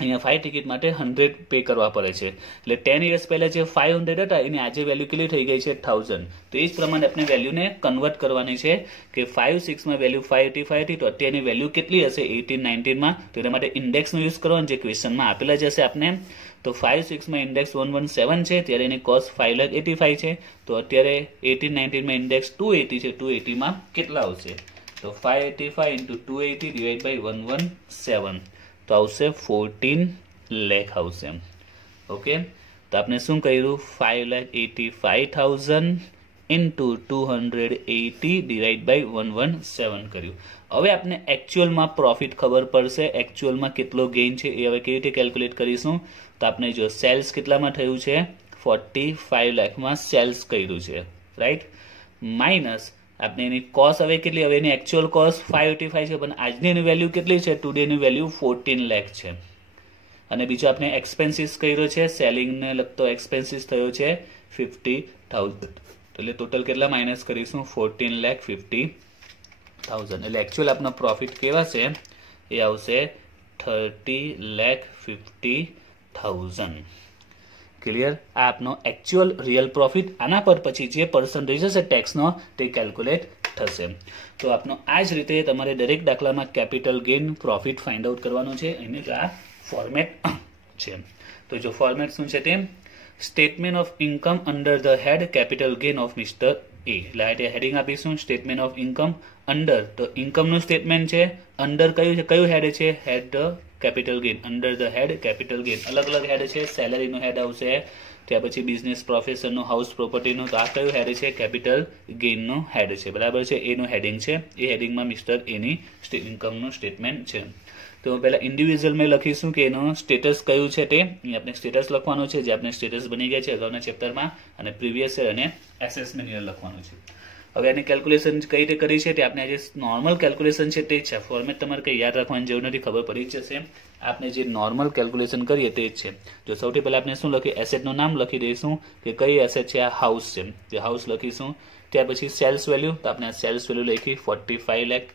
અહીંયા 5 ટિકિટ માટે 100 પે કરવા પડે છે. એટલે 10 years પહેલા જે 500 હતા એની આજે વેલ્યુ કેટલી થઈ ગઈ છે? 1000. તો એ જ પ્રમાણે આપણે વેલ્યુને કન્વર્ટ કરવાની છે કે 5-6 માં વેલ્યુ 585 હતી, તો અત્યારની વેલ્યુ કેટલી હશે 18-19 માં? તો એના માટે ઇન્ડેક્સનો યુઝ કરવાનો જે ક્વેશ્ચનમાં આપેલા જ હશે આપને. તો 5-6 માં ઇન્ડેક્સ 117 છે ત્યારે એની કોસ્ટ 5,85,000 છે. તો અત્યારે 18-19 માં ઇન્ડેક્સ 280 છે. 280 માં કેટલા આવશે? તો 585 into 280 divided by 117. તો આવશે 14 લાખ આવશે. ઓકે, તો આપણે શું કર્યું? 5,85,000 into 280 divided by 117 કર્યું. હવે આપણે એકચ્યુઅલમાં પ્રોફિટ ખબર પડશે, એકચ્યુઅલમાં કેટલો ગેઇન છે એ હવે કેવી રીતે કેલ્ક્યુલેટ કરીશું. તો આપણે જો સેલ્સ કેટલામાં થયું છે? 45 લાખમાં સેલ્સ કર્યું છે, રાઈટ. માઇનસ આપણે એની કોસ્ટ હવે કેટલી? હવે એની એકચ્યુઅલ કોસ્ટ 585 છે, પણ આજની એની વેલ્યુ કેટલી છે? ટુડેની વેલ્યુ 14 લાખ છે. અને બીજો આપણે એક્સપેન્સીસ કર્યો છે, સેલિંગને લગતો એક્સપેન્સીસ થયો છે 50,000. એટલે ટોટલ કેટલા માઇનસ કરીશું? 14,50,000. એટલે એકચ્યુઅલ આપનો પ્રોફિટ કેવા છે? એ આવશે 30,50,000. ક્લિયર? આ આપનો એકચ્યુઅલ રિયલ પ્રોફિટ. આના પર પછી જે પર્સન્ટેજ હશે ટેક્સનો તે કેલ્ક્યુલેટ થશે. તો આપનો આ જ રીતે તમારે દરેક દાખલામાં capital gain profit find out કરવાનું છે. એની આ ફોર્મેટ છે. તો જો ફોર્મેટ શું છે તે statement of income under the head capital gain of mister A. એટલે આ હેડિંગ આપીશું સ્ટેટમેન્ટ ઓફ ઇન્કમ અંડર. તો ઇન્કમનું સ્ટેટમેન્ટ છે, અંડર કયું છે? કયું હેડ છે? Head the capital gain. Under the head capital gain. અલગ અલગ હેડ છે. સેલેરીનો હેડ આવશે, ત્યાર પછી બિઝનેસ પ્રોફેશનનું, હાઉસ પ્રોપર્ટીનું. તો આ કયું હેડ છે? કેપિટલ ગેઇનનું હેડ છે, બરાબર છે. એનું હેડિંગ છે. એ હેડિંગમાં મિસ્ટર એની ઇન્કમનું સ્ટેટમેન્ટ છે. તો પહેલા ઇન્ડિવિજ્યુઅલમાં લખીશું કે એનું સ્ટેટસ કયું છે તે. અહીં આપણે સ્ટેટસ લખવાનું છે, જે આપણે સ્ટેટસ બની ગયા છે અગાઉના ચેપ્ટરમાં, અને પ્રીવિયસ યર અને એસેસમેન્ટ યર લખવાનું છે. હવે આની કેલ્ક્યુલેશન કઈ રીતે કરી છે તે આપણે જે નોર્મલ કેલ્ક્યુલેશન છે તે છે. ફોર્મેટ તમારે કંઈ યાદ રાખવાની જરૂર નથી, ખબર પડી જ જશે. આપણે જે નોર્મલ કેલ્ક્યુલેશન કરીએ તે જ છે. જો સૌથી પહેલા આપણે શું લખીએ? એસેટનું નામ લખી દઈશું કે કઈ એસેટ છે. આ હાઉસ છે, તે હાઉસ લખીશું. ત્યાર પછી સેલ્સ વેલ્યુ, તો આપણે સેલ્સ વેલ્યુ લખી 45 લાખ.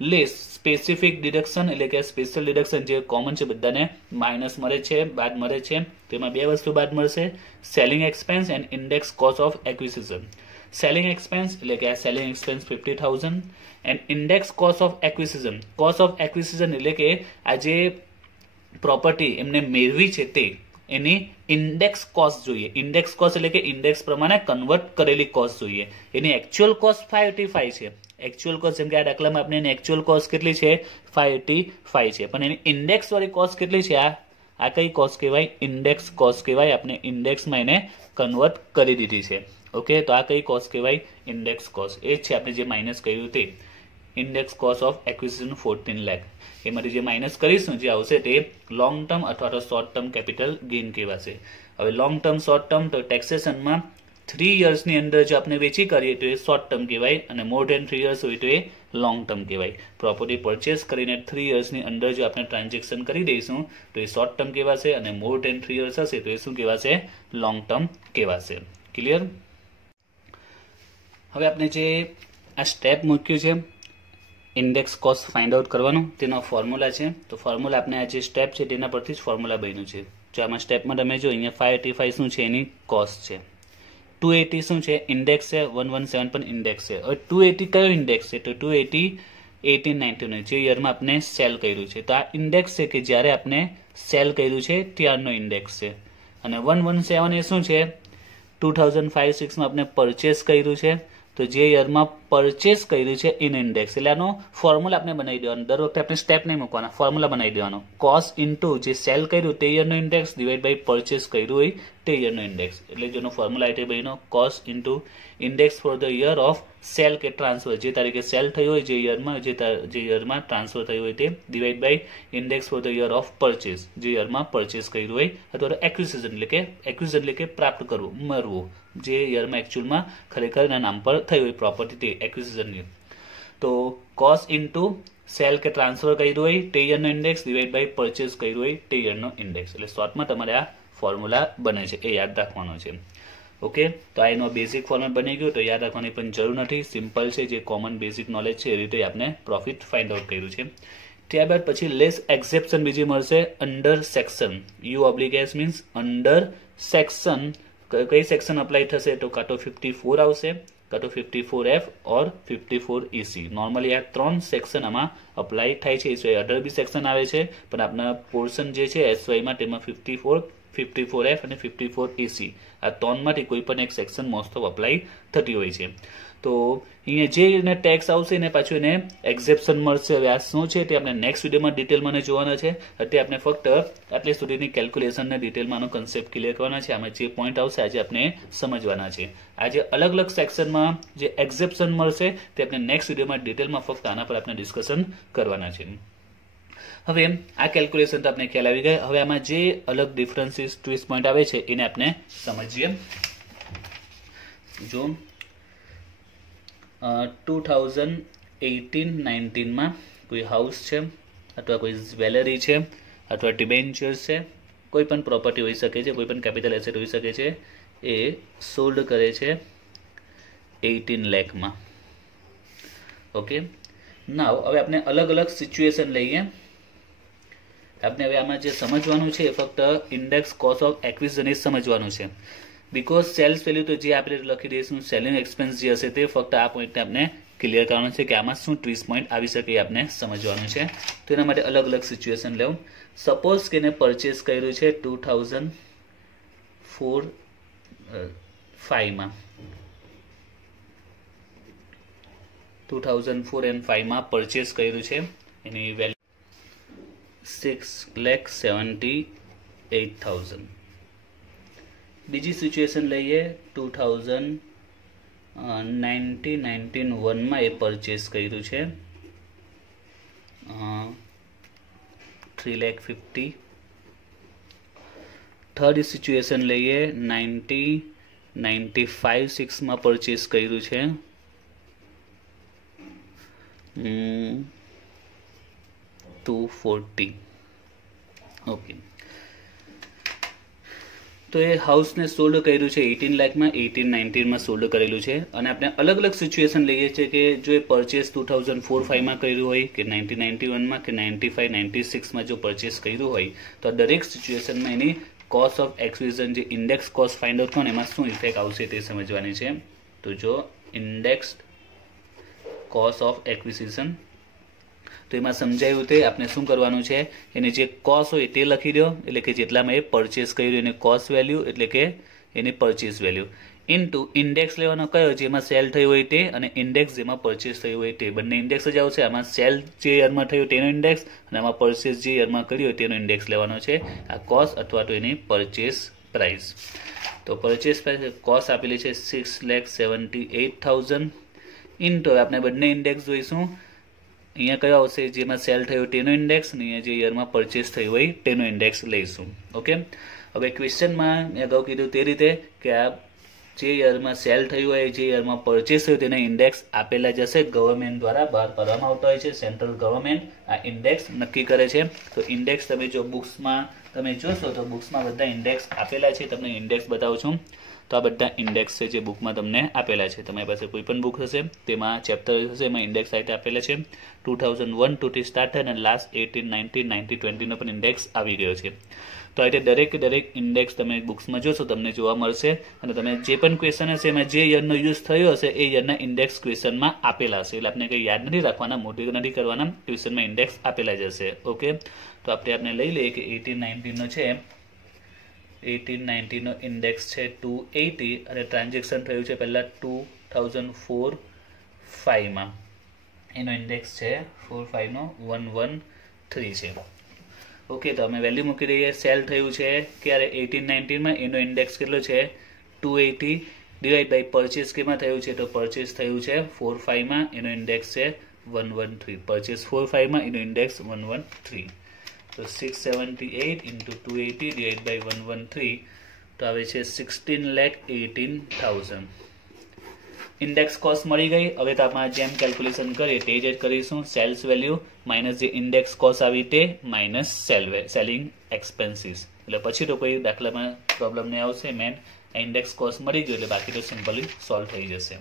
લેસ સ્પેસિફિક ડિડક્શન, એટલે કે સ્પેશિયલ ડિડક્શન જે કોમન છે બધાને માઇનસ મળે છે, બાદ મળે છે. તેમાં બે વસ્તુ બાદ મળશે, selling expense and index cost of acquisition. Selling expense એટલે કે આ selling expense 50,000 and index cost of acquisition. Cost of acquisition એટલે કે આ જે પ્રોપર્ટી એમને મેળવી છે તે એની ઇન્ડેક્સ કોસ્ટ જોઈએ. ઇન્ડેક્સ કોસ્ટ એટલે કે ઇન્ડેક્સ પ્રમાણે કન્વર્ટ કરેલી કોસ્ટ જોઈએ. એની એકચ્યુઅલ કોસ્ટ 585 છે. એકચ્યુઅલ કોસ્ટ, જેમ કે આ દાખલામાં આપણે એની એકચ્યુઅલ કોસ્ટ કેટલી છે? 585 છે. પણ એની ઇન્ડેક્સ વાળી કોસ્ટ કેટલી છે? આ કઈ કોસ્ટ કહેવાય? ઇન્ડેક્સ કોસ્ટ કહેવાય. આપણે ઇન્ડેક્સમાં એને કન્વર્ટ કરી દીધી છે. ઓકે, તો આ કઈ કોસ્ટ કહેવાય? Index cost. એ જ છે આપણે જે માઇનસ કર્યું તે index cost of acquisition 14 lakh. એમાંથી જે માઇનસ કરીશું જે આવશે તે લોંગ ટર્મ અથવા તો શોર્ટ ટર્મ કેપિટલ ગેઇન કહેવાશે. હવે લોંગ ટર્મ, શોર્ટ ટર્મ, તો ટેક્સેશનમાં 3 યર્સની અંદર જો આપણે વેચી કરીએ તો એ શોર્ટ ટર્મ કહેવાય અને મોર ધેન 3 યર્સ હોય તો એ લોંગ ટર્મ કહેવાય. પ્રોપર્ટી પરચેસ કરીને 3 યર્સની અંદર જો આપણે ટ્રાન્ઝેક્શન કરી દઈશું તો એ શોર્ટ ટર્મ કહેવાશે અને મોર ધેન 3 યર્સ હશે તો એ શું કહેવાશે? લોંગ ટર્મ કહેવાશે. ક્લિયર? હવે આપણે જે આ સ્ટેપ મૂક્યું છે ઇન્ડેક્સ કોસ્ટ ફાઇન્ડ આઉટ કરવાનું, તેનો ફોર્મ્યુલા છે. તો ફોર્મ્યુલા આપણે આ જે સ્ટેપ છે તેના પરથી જ ફોર્મ્યુલા બન્યું છે. જો આમાં સ્ટેપમાં તમે જો અહીંયા 585 શું છે? એની કોસ્ટ છે. 280 શું છે? ઇન્ડેક્સ છે. 117 પણ ઇન્ડેક્સ છે. હવે 280 કયો ઇન્ડેક્સ છે? તો 280 1899 જે યરમાં આપણે સેલ કર્યું છે. તો આ ઇન્ડેક્સ છે કે જ્યારે આપણે સેલ કર્યું છે ત્યારનો ઇન્ડેક્સ છે. અને 117 એ શું છે? 2005-6માં આપણે પરચેસ કર્યું છે. તો જે યરમાં પરચેસ કર્યું છે ઇન ઇન્ડેક્સ, એટલે આનો ફોર્મ્યુલા આપણે બનાવી દેવાનો. દર વખતે આપણે સ્ટેપ નહીં મૂકવાના, ફોર્મ્યુલા બનાવી દેવાનો. કોસ્ટ ઇન્ટુ જે સેલ કર્યું તે યરનો ઇન્ડેક્સ ડિવાઈડ બાય પરચેસ કર્યું હોય તે યરનો ઇન્ડેક્સ. એટલે જેનો ફોર્મ્યુલા એટલે બન્યો cost into index for the year of cell કે ટ્રાન્સફર, જે તારીખે સેલ થયું હોય, જે યરમાં ટ્રાન્સફર થયું હોય તે, divide by index for the year of purchase, જે યરમાં પરચેસ કર્યું હોય, અથવા તો એક્વિઝિશન એટલે કે પ્રાપ્ત કરવું, મળવું, જે યરમાં એકચ્યુઅલમાં ખરેખર એના નામ પર થયું હોય પ્રોપર્ટી તે એક્વિઝિશનની. તો કોસ્ટ ઇન્ટુ સેલ કે ટ્રાન્સફર કર્યું હોય તે યરનો ઇન્ડેક્સ ડિવાઈડ બાય પરચેસ કર્યું હોય તે યરનો ઇન્ડેક્સ. એટલે શોર્ટમાં તમારે આ ફોર્મ્યુલા બને છે, એ યાદ રાખવાનો છે. ઓકે, તો આ એનો બેઝિક ફોર્મેટ બની ગયું. તો યાદ રાખવાની પણ જરૂર નથી, સિમ્પલ છે, જે કોમન બેઝિક નોલેજ છે એ રીતે આપણે પ્રોફિટ ફાઇન્ડ આઉટ કર્યું છે. ત્યારબાદ પછી લેસ એક્સેપ્શન બીજી મળશે under section. You oblique S means under section. કઈ સેક્શન અપ્લાય થશે? તો કાં તો 54 આવશે, કાં તો 54F ઓર 54EC. નોર્મલી આ 3 સેક્શન આમાં અપ્લાય થાય છે. એ અઢર બી સેક્શન આવે છે, પણ આપણા પોર્શન જે છે એસવાયમાં તેમાં 54, 54F અને 54EC આ 3માંથી કોઈ પણ એક સેક્શન મોસ્ટ ઓફ અપ્લાય થતી હોય છે. તો અહીંયા જે એને ટેક્સ આવશે એને પાછું એને એક્ઝેપ્શન મળશે. હવે આ શું છે તે આપણે નેક્સ્ટ વિડીયોમાં ડિટેલમાં જોવાના છે. અત્યારે આપણે ફક્ત આટલી સુધીની કેલ્ક્યુલેશનને ડિટેલમાં કન્સેપ્ટ ક્લિયર કરવાના છે. આમાં જે પોઈન્ટ આવશે આજે આપણે સમજવાના છે. આજે અલગ અલગ સેક્શનમાં જે એક્ઝેપ્શન મળશે તે આપણે નેક્સ્ટ વિડીયોમાં ડિટેલમાં ફક્ત આના પર આપણે ડિસ્કશન કરવાના છે. હવે આ કેલ્ક્યુલેશન તો આપણે ખ્યાલ આવી ગયા. હવે આમાં જે અલગ ડિફરન્સીસ ટ્વિસ્ટ પોઈન્ટ આવે છે એને આપણે સમજીએ. જો 2018-19માં કોઈ હાઉસ છે અથવા કોઈ જ્વેલરી છે અથવા ડિબેન્ચર્સ છે, કોઈ પણ પ્રોપર્ટી હોઈ શકે છે, કોઈ પણ કેપિટલ એસેટ હોઈ શકે છે, એ સોલ્ડ કરે છે 18 લાખમાં. ઓકે, નાવ હવે આપણે અલગ અલગ સિચ્યુએશન લઈએ. આપણે હવે આમાં જે સમજવાનું છે ફક્ત ઇન્ડેક્સ કોસ્ટ ઓફ એક્વિઝિશન સમજવાનું છે. બીકોઝ સેલ્સ વેલ્યુ તો જે આપણે લખી દઈશું, સેલિંગ એક્સપેન્સ જે હશે તે ફક્ત આ પોઈન્ટને આપણે ક્લિયર કરવાનું છે કે આમાં શું ટ્વિસ્ટ પોઈન્ટ આવી શકે એ આપણે સમજવાનું છે. તો એના માટે અલગ અલગ સિચ્યુએશન લેવું. સપોઝ કે એને પરચેસ કર્યું છે 2004-5માં 2004 પરચેસ કર્યું છે. એની વેલ્યુ 6,78,000. બીજી સિચ્યુએશન લઈએ 2019-91માં એ પરચેસ કર્યું છે 3,50,000. થર્ડ સિચ્યુએશન લઈએ 90-95-6માં પરચેસ કર્યું છે 240. ઓકે, તો એ હાઉસને સોલ્ડ કર્યું છે 18 લાખમાં, 18-19માં સોલ્ડ કરેલું છે. અને આપણે અલગ અલગ સિચ્યુએશન લઈએ છીએ કે જો એ પરચેસ 2004-5માં કર્યું હોય કે 1991માં કે 95-96માં જો પરચેસ કર્યું હોય તો આ દરેક સિચ્યુએશનમાં એની કોસ્ટ ઓફ એક્વિઝિશન જે ઇન્ડેક્સ કોસ્ટ ફાઇન્ડ આઉટ કરો એમાં શું ઇફેક્ટ આવશે તે સમજવાની છે. તો જો ઇન્ડેક્સ કોસ્ટ ઓફ એક્વિઝિશન, તો એમાં સમજાયું તે આપણે શું કરવાનું છે, એને જે કોસ્ટ હોય તે લખી દો, એટલે કે જેટલામાં એ પરચેસ કર્યું એની કોસ્ટ વેલ્યુ એટલે કે એની પરચેસ વેલ્યુ, ઇન્ટુ ઇન્ડેક્સ લેવાનો કયો જેમાં સેલ થયું હોય તે અને ઇન્ડેક્સ જેમાં પરચેસ થયું હોય તે. બંને ઇન્ડેક્સ જ આવશે. આમાં સેલ જે યરમાં થયું તેનો ઇન્ડેક્સ અને આમાં પરચેસ જે યરમાં કર્યું હોય તેનો ઇન્ડેક્સ લેવાનો છે. આ કોસ્ટ અથવા તો એની પરચેસ પ્રાઇસ. તો પરચેસ પ્રાઇસ કોસ્ટ આપેલી છે 6,78,000 ઇન્ટુ આપણે બંને ઇન્ડેક્સ જોઈશું. અહીંયા કયો આવશે જેમાં સેલ થયો તેનો ઇન્ડેક્સ અને અહીંયા જે યરમાં પરચેસ થયું હોય તેનો ઇન્ડેક્સ લઈશું. ઓકે, હવે ક્વેશ્ચનમાં મેં અગાઉ કીધું તે રીતે કે આ જે યરમાં સેલ થયું હોય, જે યરમાં પરચેસ થયું તેના ઇન્ડેક્સ આપેલા જશે. ગવર્મેન્ટ દ્વારા બહાર પાડવામાં આવતા હોય છે. સેન્ટ્રલ ગવર્મેન્ટ આ ઇન્ડેક્સ નક્કી કરે છે. તો ઇન્ડેક્સ તમે જો બુક્સમાં તમે જોશો તો બુક્સમાં બધા ઇન્ડેક્સ આપેલા છે. તમને ઇન્ડેક્સ બતાવું છું. તો આ બધા ઇન્ડેક્સ છે જે બુકમાં તમને આપેલા છે. તમારી પાસે કોઈ પણ બુક હશે તેમાં ચેપ્ટર હશે, એમાં ઇન્ડેક્સ સાથે આપેલા છે. 2001 થી સ્ટાર્ટ થાય અને લાસ્ટ 18, 19, 90, 20 નો પણ ઇન્ડેક્સ આવી ગયો છે. તો આ રીતે દરેક ઇન્ડેક્સ તમે બુક્સમાં જોશો તમને જોવા મળશે. અને તમે જે પણ ક્વેશ્ચન હશે એમાં જે યરનો યુઝ થયો હશે એ યરના ઇન્ડેક્સ ક્વેશ્ચનમાં આપેલા હશે. એટલે આપણે કંઈ યાદ નથી રાખવાના, મોટી નથી કરવાના, ક્વેશ્ચનમાં ઇન્ડેક્સ આપેલા જ હશે. ઓકે, તો આપણે લઈ લઈએ કે 18, 19 નો છે. 18, 19 નો ઇન્ડેક્સ છે 280 અને ટ્રાન્ઝેક્શન થયું છે પહેલા 2004-5 માં. એનો ઇન્ડેક્સ છે 45 નો 113 છે. ઓકે, તો અમે વેલ્યુ મૂકી દઈએ. સેલ થયું છે ક્યારે 18, 19 માં, એનો ઇન્ડેક્સ કેટલો છે 280 ડિવાઈડ બાય પરચેસ કેમાં થયું છે તો પરચેસ થયું છે 45 માં, એનો ઇન્ડેક્સ છે 113. પરચેસ 45 માં, એનો ઇન્ડેક્સ 113. તો 678 into 280 divided by 113 તો આવે છે 16,18,000. ઇન્ડેક્સ કોસ્ટ મળી ગઈ. હવે તો આપણે જેમ કેલ્ક્યુલેશન કરીએ તે જ કરીશું. સેલ્સ વેલ્યુ માઇનસ જે ઇન્ડેક્સ કોસ્ટ આવી તે માઇનસ સેલિંગ એક્સપેન્સીસ. એટલે પછી તો કોઈ દાખલામાં પ્રોબ્લેમ નહીં આવશે. મેન ઇન્ડેક્સ કોસ્ટ મળી ગયો એટલે બાકી તો સિમ્પલી સોલ્વ થઈ જશે.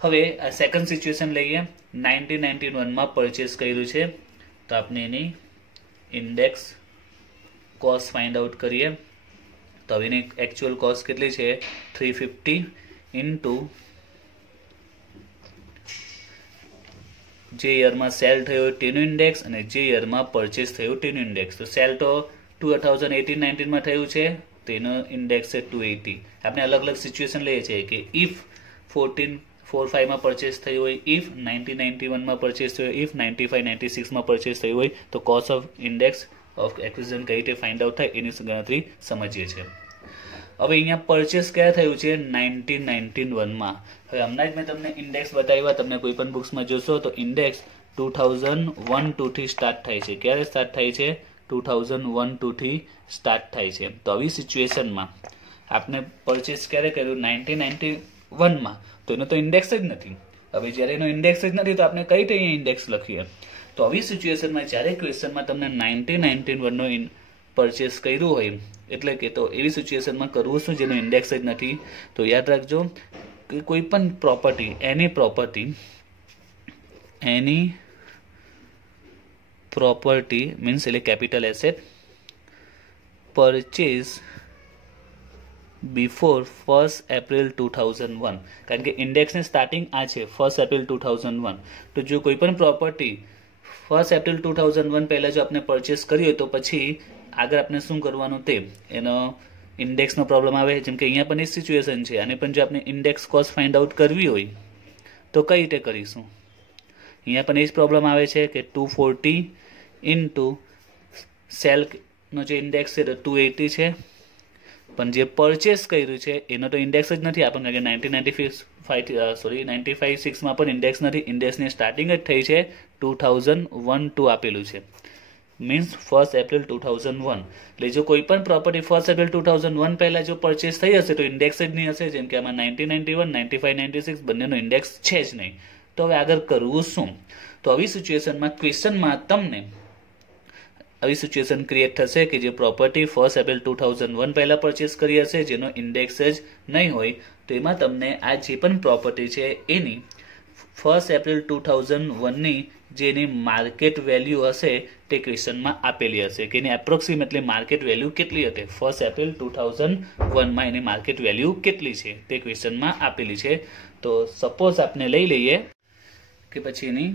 હવે આ સેકન્ડ સિચ્યુએશન લઈએ. 1991 માં પરચેસ કર્યું છે તો આપણે એની ઇન્ડેક્સ કોસ્ટ ફાઇન્ડ આઉટ કરીએ. તો હવે એની એકચ્યુઅલ કોસ્ટ કેટલી છે 350 ઇન્ટુ જે યરમાં સેલ થયો તેનું ઇન્ડેક્સ અને જે યરમાં પરચેસ થયું તેનું ઇન્ડેક્સ. તો સેલ તો 2018-19 માં થયું છે, તેનો ઇન્ડેક્સ છે 280. આપણે અલગ અલગ સિચ્યુએશન લઈએ છીએ કે ઇફ 14-45 માં પરચેસ થયું હોય, ઇફ 1991 માં પરચેસ થયું હોય, ઇફ 95-96 માં પરચેસ થયું હોય, તો cost of index of acquisition કઈ રીતે ફાઇન્ડ આઉટ થાય એની ગણતરી સમજીએ છીએ. હવે અહીંયા પરચેસ ક્યાં થયું છે 1991 માં. હવે હમણાં જ મેં તમને ઇન્ડેક્સ બતાવ્યા. તમને કોઈ પણ બુક્સમાં જોશો તો ઇન્ડેક્સ 2001-2 થી સ્ટાર્ટ થાય છે. ક્યારે સ્ટાર્ટ થાય છે 2001-2 થી સ્ટાર્ટ થાય છે. તો આવી સિચ્યુએશનમાં આપણે પરચેસ ક્યારે કર્યું 1991 માં, તો એનો તો ઇન્ડેક્સ જ નથી. હવે જ્યારે એનો ઇન્ડેક્સ જ નથી તો આપણે કઈ રીતે અહીંયા ઇન્ડેક્સ લખીએ. તો આવી સિચ્યુએશનમાં જ્યારે ક્વેશ્ચનમાં તમને 1991 નો પરચેસ કર્યું હોય એટલે કે તો એવી સિચ્યુએશનમાં કરવું શું જેનો ઇન્ડેક્સ જ નથી. તો યાદ રાખજો કે કોઈ પણ પ્રોપર્ટી, એની પ્રોપર્ટી મીન્સ એટલે capital asset purchase before 1st April 2001. કારણ કે ઇન્ડેક્સની સ્ટાર્ટિંગ આ છે 1st April 2001. તો જો કોઈ પણ પ્રોપર્ટી 1st April 2001 પહેલા જો આપણે પરચેસ કરી હોય તો પછી આગળ આપણે શું કરવાનું તે એનો ઇન્ડેક્સનો પ્રોબ્લેમ આવે. જેમ કે અહીંયા પણ એ સિચ્યુએશન છે. અને પણ જો આપણે ઇન્ડેક્સ કોસ્ટ ફાઇન્ડ આઉટ કરવી હોય તો કઈ રીતે કરીશું. અહીંયા પણ એ જ પ્રોબ્લેમ આવે છે કે 240 ઇન્ટુ સેલનો જે ઇન્ડેક્સ છે તો 280 છે, પણ જે પરચેસ કર્યું છે એનો તો ઇન્ડેક્સ જ નથી આપણને. 95-6 માં પણ ઇન્ડેક્સ નથી. ઇન્ડેક્સની સ્ટાર્ટિંગ જ થઈ છે 2001-2 આપેલું છે, મીન્સ 1st April 2001. એટલે જો કોઈ પણ પ્રોપર્ટી 1st April 2001 પહેલા જો પરચેસ થઈ હશે તો ઇન્ડેક્સ જ નહીં હશે. જેમ કે આમાં 1991, 95-96 બંનેનો ઇન્ડેક્સ છે જ નહીં. તો હવે આગળ કરવું શું. તો આવી સિચ્યુએશનમાં ક્વેશ્ચનમાં તમને આવી સિચ્યુએશન ક્રિએટ થશે કે જે પ્રોપર્ટી 1st April 2001 પહેલા પરચેસ કરી હશે જેનો ઇન્ડેક્સ જ નહીં હોય, તો એમાં તમને આ જે પણ પ્રોપર્ટી છે એની 1st April 2001 ની જેની માર્કેટ વેલ્યુ હશે તે ક્વેશ્ચનમાં આપેલી હશે કે એની એપ્રોક્સિમેટલી માર્કેટ વેલ્યુ કેટલી હતી 1st April 2001 માં એની માર્કેટ વેલ્યુ કેટલી છે તે ક્વેશ્ચનમાં આપેલી છે. તો સપોઝ આપણે લઈ લઈએ કે પછી એની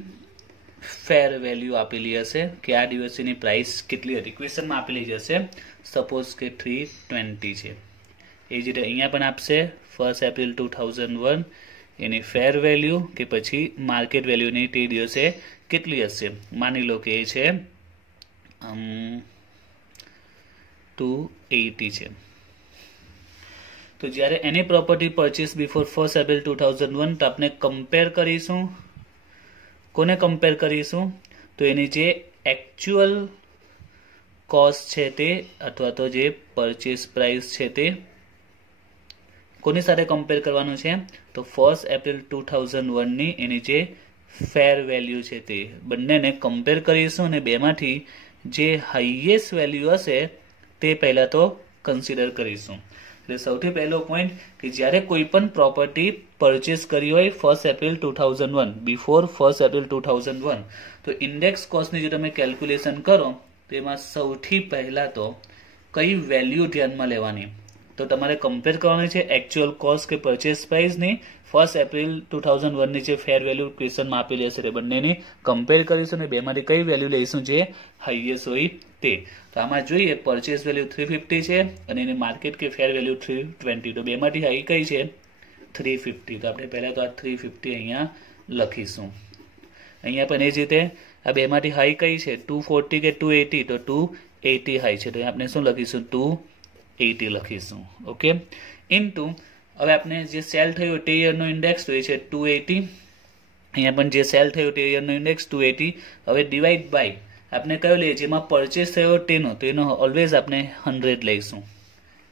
ફેર વેલ્યુ આપેલી હશે કે આ દિવસની પ્રાઇસ કેટલી હતી, ક્વેશ્ચનમાં આપેલી જ હશે. સપોઝ કે 320 છે. એ જ રીતે અહીંયા પણ આપશે 1st April 2001 એની ફેર વેલ્યુ કે પછી માર્કેટ વેલ્યુની તે દિવસે કેટલી હશે. માની લો કે એ છે 280 છે. તો જ્યારે any property purchase before 1st April 2001 તો આપણે કમ્પેર કરીશું. કોને કમ્પેર કરીશું તો એની જે એકચ્યુઅલ કોસ્ટ છે તે અથવા તો જે પરચેસ પ્રાઇસ છે તે કોની સાથે કમ્પેર કરવાનું છે તો 1 એપ્રિલ 2001 ની એની જે ફેર વેલ્યુ છે તે બંનેને કમ્પેર કરીશું અને બેમાંથી જે હાઈએસ્ટ વેલ્યુ હશે તે પહેલા તો કન્સિડર કરીશું. એટલે સૌથી પહેલો પોઈન્ટ કે જ્યારે કોઈ પણ પ્રોપર્ટી પરચેસ કરી હોય 1 એપ્રિલ 2001 બિફોર 1 એપ્રિલ 2001 તો ઇન્ડેક્સ કોસ્ટની જો તમે કેલ્ક્યુલેશન કરો તો એમાં સૌથી પહેલા તો કઈ વેલ્યુ ધ્યાનમાં લેવાની તો તમારે કમ્પેર કરવાની છે એકચ્યુઅલ કોસ્ટ કે પરચેસ પ્રાઇસની 1 એપ્રિલ 2001 ની જે ફેર વેલ્યુ ક્વેશ્ચનમાં આપેલી હશે તે બંનેની કમ્પેર કરીશું અને બેમાંથી કઈ વેલ્યુ લઈશું જે હાઈએસ્ટ હોય તે. તો આમાં જોઈએ પરચેસ વેલ્યુ 350 છે અને એની માર્કેટ કે ફેર વેલ્યુ 320 તો બેમાંથી હાઈ કઈ છે 350 તો આપણે પહેલા તો આ 350 અહીંયા લખીશું. અહીંયા પણ એ જ રીતે આ બેમાંથી હાઈ કઈ છે 240 કે 280 તો 280 હાઈ છે તો આપણે શું લખીશું 280 લખીશું. ઓકે ઇનટુ હવે આપણે જે સેલ થયો તે યરનો ઇન્ડેક્સ તો એ છે 280. અહીંયા પણ જે સેલ થયો તે યરનો ઇન્ડેક્સ 280. હવે ડિવાઈડ બાય આપણે કયો લઈએ જેમાં પરચેસ થયો તેનો ઓલવેઝ આપણે 100 લઈશું.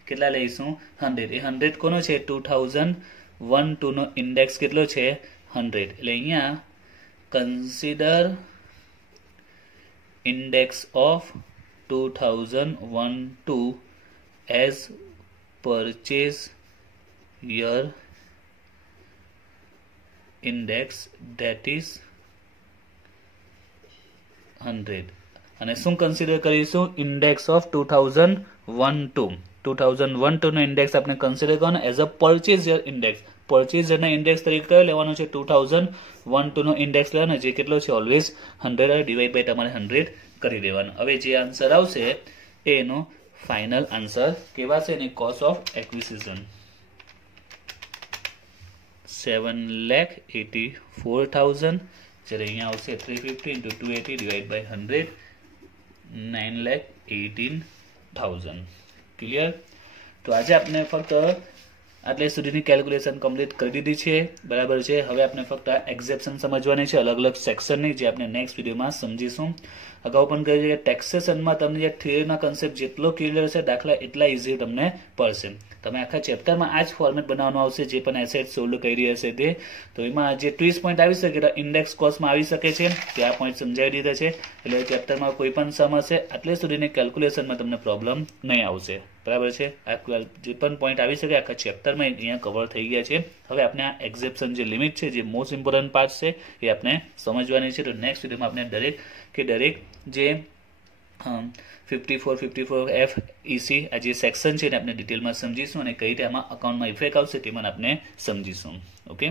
કેટલા લઈશું 100. એ 100 કોનો છે 2001 નો ઇન્ડેક્સ કેટલો છે 100. એટલે અહીંયા consider index of 2001 as purchase year index that is 100 અને શું કન્સિડર કરીશું ઇન્ડેક્સ ઓફ 2001 નો ઇન્ડેક્સ આપણે કન્સિડર કરવાનો as a purchase year index. Purchase યરના ઇન્ડેક્સ તરીકે કયો લેવાનો છે 2001 નો ઇન્ડેક્સ લેવાનો જે કેટલો છે ઓલવેઝ 100 ડિવાઈડ બાય તમારે 100 કરી દેવાનો. હવે જે આન્સર આવશે એનો ફાઇનલ આન્સર કેવાશે એની કોસ્ટ ઓફ એક્વિઝિશન 7,84,000 જ્યારે અહીંયા આવશે 350 into 280 divided by 100 9,18,000. ક્લિયર. તો આજે આપણે ફક્ત આટલે સુધીની કેલ્ક્યુલેશન કમ્પ્લીટ કરી દીધી છે. બરાબર છે. હવે આપણે ફક્ત આ એક્ઝેપ્શન સમજવાની છે અલગ અલગ સેક્શનની જે આપણે નેક્સ્ટ વિડીયોમાં સમજીશું. અગાઉ પણ કહ્યું છે કે ટેક્સેશનમાં તમને જે થિયરીના કન્સેપ્ટ જેટલો ક્લિયર હશે દાખલા એટલા ઇઝી તમને પડશે. તમે આખા ચેપ્ટરમાં આ જ ફોર્મેટ બનાવવાનું આવશે જે પણ એસેટ સોલ્ડ કરી હશે તે. તો એમાં જે 30 પોઈન્ટ આવી શકે તો ઇન્ડેક્સ કોસ્ટમાં આવી શકે છે તે આ પોઈન્ટ સમજાવી દીધા છે. એટલે ચેપ્ટરમાં કોઈ પણ સમ હશે આટલે સુધીની કેલ્ક્યુલેશનમાં તમને પ્રોબ્લેમ નહીં આવશે. બરાબર છે. આ જે પણ પોઈન્ટ આવી શકે આખા ચેપ્ટરમાં અહીંયા કવર થઈ ગયા છે. હવે આપણે આ એક્ઝેપ્શન જે લિમિટ છે જે મોસ્ટ ઇમ્પોર્ટન્ટ પાર્ટ છે એ આપણે સમજવાની છે. તો નેક્સ્ટ વિડીયોમાં આપણે દરેક જે 54F EC આ જે સેક્શન છે એને આપણે ડિટેલમાં સમજીશું અને કઈ રીતે આમાં અકાઉન્ટમાં ઇફેક્ટ આવશે તે પણ આપણે સમજીશું. ઓકે.